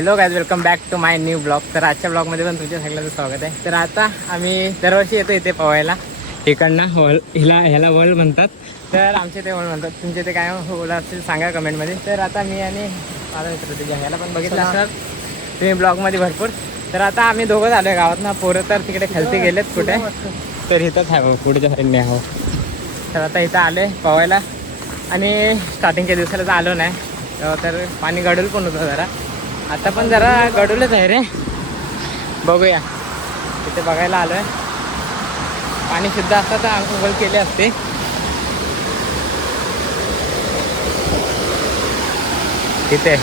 Hello guys welcome back to my new blog तर आजच्या ब्लॉगमध्ये पण तुमच्या सगळ्यांचं स्वागत आहे. तर आता आम्ही दरवर्षी येतो इथे पवायला इकडनं वल हिला ह्याला वल म्हणतात. तर आमचे ते वल म्हणतात. तुमचे ते काय वल असतील सांगा कमेंटमध्ये तर आता मी आणि माझा मित्र तुझ्या ह्याला पण बघितलं असणार तुम्ही ब्लॉगमध्ये भरपूर. तर आता आम्ही दोघं झालो आहे गावात ना पोरं तर तिकडे खालती गेलेत कुठे? तर इथंच आहे बघ, पुढच्या साईडने आहे हो. तर आता इथं आले पवायला आणि स्टार्टिंगच्या दिवसाला तर आलो नाही. तर पाणी गडूल पण होतं जरा. आता पण जरा गडूलच आहे रे. बघूया. तिथे बघायला आलो आहे पाणी शुद्ध असतं तर अंघोळ केले असते. तिथे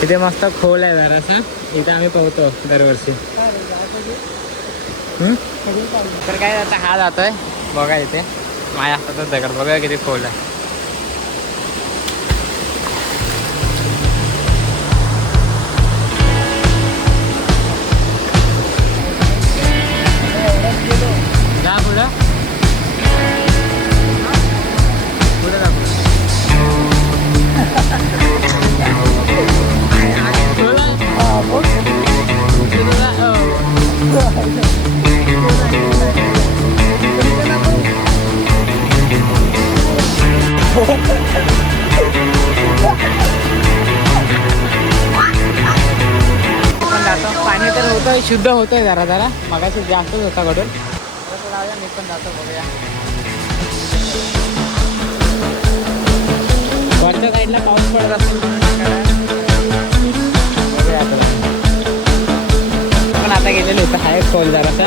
तिथे मस्त खोल आहे जरासा. इथे आम्ही पोहतो दरवर्षी. तर काय आता हा जातोय. बघा इथे. माया हातातच दगड बघा किती खोल आहे. जातो होतं आहे शुद्ध शुद्ध आहे जरा जरा. मगाशी जास्तच होता कडून मी पण जातो बघूया. वरच्या साईडला पाऊस पडत असतो पण आता गेलेलो होतं हाय खोल जरासा.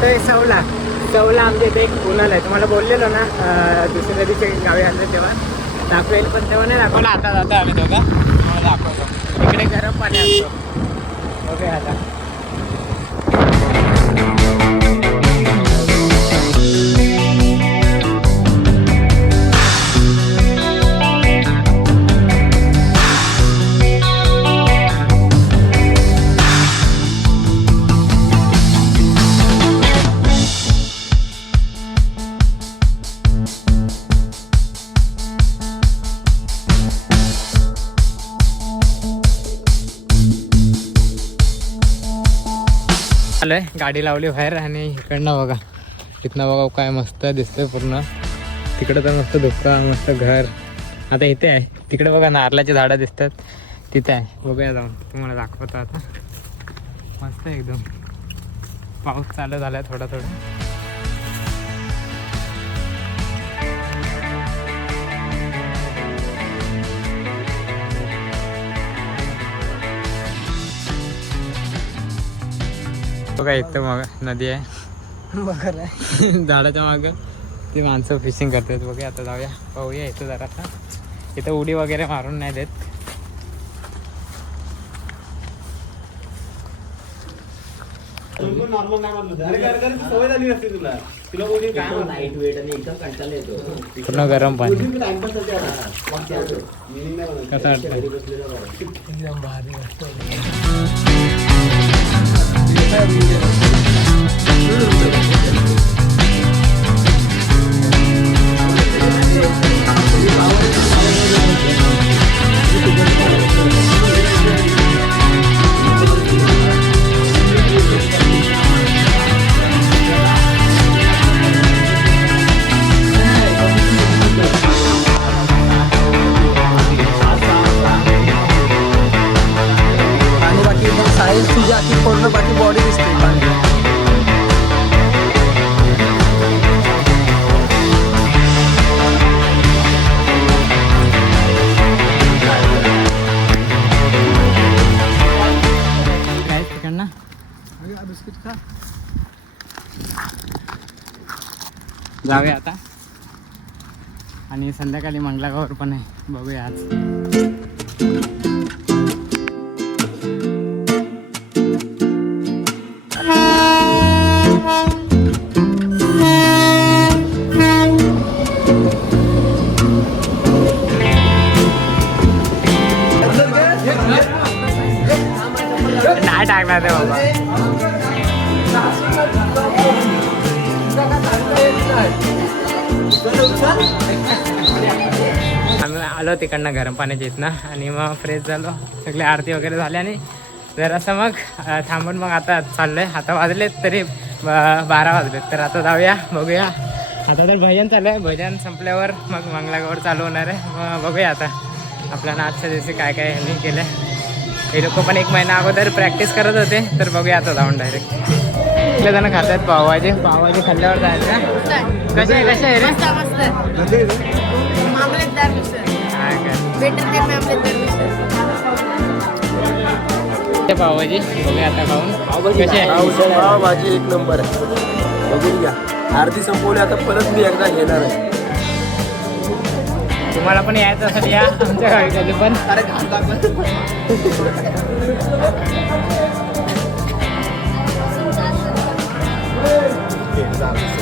जातोय सौला सौला आमच्या इथे एक पुलाल आहे. तुम्हाला बोललेलो ना दुसऱ्या दिवशी गावी आले तेव्हा. दाखवेल पण तेव्हा नाही दाखवलं. आता जातो आम्ही दोघं. तुम्हाला दाखवतो. इकडे गरम पाणी असतो ओके आता. आलंय. गाडी लावली बाहेर आणि इकडनं बघा. इथनं बघा काय मस्त दिसतंय पूर्ण. तिकडं तर मस्त धुक्का मस्त घर. आता इथे आहे. तिकडे बघा नारळाची झाडं दिसतात. तिथे आहे. बघूया जाऊन. तुम्हाला दाखवतो आता. मस्त आहे एकदम. पाऊस चालू झाला थोडा थोडा. बघा इथं मग नदी आहे. आहे झाडाच्या मागं ती माणसं फिशिंग करतात. बघा आता जाऊया. पाहूया इथं जरा इथं उडी वगैरे मारून नाही देत. पूर्ण गरम पाणी. कसं वाटतं घरी बसलेलं जाऊया आता. आणि संध्याकाळी मंगलागावर पण आहे. बघूया आज. आलो तिकडनं गरम पाण्याच्या इथनं. आणि मग फ्रेश झालो. सगळे आरती वगैरे झाली आणि जरासं मग थांबून मग आता चाललोय. आता वाजलेत तरी ब- बारा वाजलेत. तर आता जाऊया बघूया. आता तर भजन चालू आहे भजन संपल्यावर मग मंगलागौर चालू होणार आहे. मग बघूया आता आपल्याला आजच्या दिवशी काय काय ह्यांनी केलं हे लोक पण एक महिना अगोदर प्रॅक्टिस करत होते. तर बघूया आता जाऊन डायरेक्ट इथले जण खात आहेत पावभाजी? पावभाजी खाल्ल्यावर जायचं कसे आहे. कसे आहे? रे? बेटर मिसळ ते पावभाजी बघूया आता खाऊन. कशी आहे? पाव भाजी एक नंबर आहे. बघून घ्या. आरती संपवली आता परत मी एकदा घेणार आहे. तुम्हाला पण यायचं असेल या आमच्या गावी कधी पण. अरे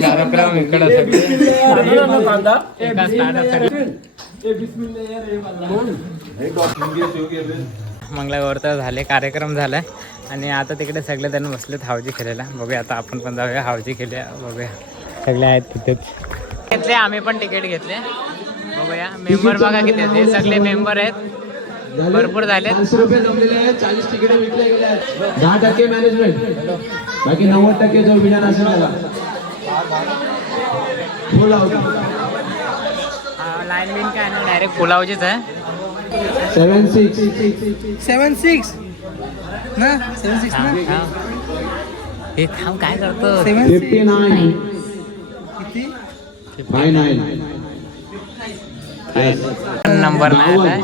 कार्यक्रम इकडं झाले कार्यक्रम झालाय. आणि आता तिकडे सगळे जण बसलेत हावजी खेळायला. बघूया आता आपण पण जाऊया हावजी खेळूया बघूया. सगळे आहेत तिथेच. घेतले आम्ही पण तिकीट घेतले. बघूया. मेंबर बघा किती आहेत. हे सगळे मेंबर आहेत. भरपूर पाचशे रुपये जमलेले आहेत. चाळीस तिकडे विकले गेले आहेत. दहा टक्के मॅनेजमेंट बाकी नव्वद टक्के जो विनर असेल लाईन बिन काय नाही डायरेक्ट पुलावचीच आहे. सेवन सिक्स सेवन सिक्स ना? सेवन सिक्स थांब. हे थांब काय करतो? सेवन फिफ्टी नाईन किती? फाय नाईन नंबर नाही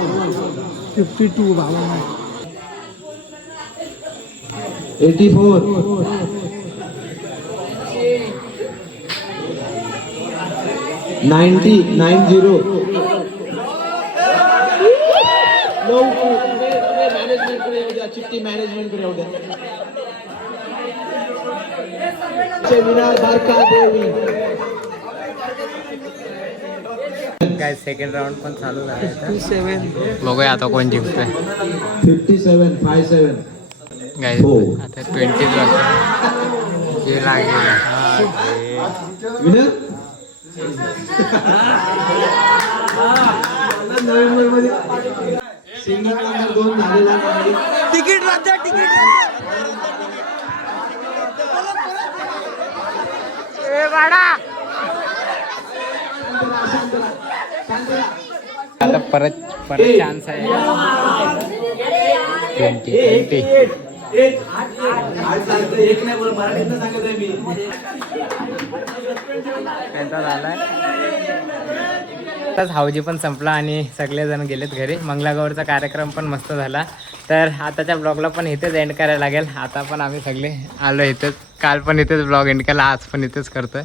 फिफ्टी टू बावन्न eighty four ninety nine zero. चिठ्ठी मॅनेजमेंटकडे येऊ द्या विना बारका देवी काय सेकंड राऊंड पण चालू झाला बघूया आता कोण जिंकतोय. फिफ्टी सेवन फाय सेवन काय. आता ट्वेंटी गेला गेला ते. विनर नोव्हेंबरमध्ये सिंगल नंबर दोन झालेला नाही तिकीट रद्द तिकीट आता परत परत चान्स आहे ट्वेंटी ट्वेंटी एक नाही बोल मराठीत सांगत आहे मी आताच हावजी पण संपला आणि सगळेजण गेलेत घरी. मंगलागौरचा कार्यक्रम पण मस्त झाला. तर आताच्या ब्लॉगला पण इथेच एंड करायला लागेल. आता पण आम्ही सगळे आलो इथेच. काल पण इथेच ब्लॉग एंड केला आज पण इथेच करतोय.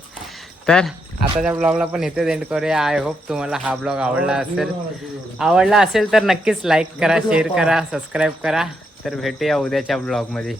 तर आताच्या ब्लॉगला पण इथेच एंड करूया. आय होप तुम्हाला हा ब्लॉग आवडला असेल. आवडला असेल तर नक्कीच लाईक करा शेअर करा सबस्क्राईब करा. तर भेटूया उद्याच्या ब्लॉगमध्ये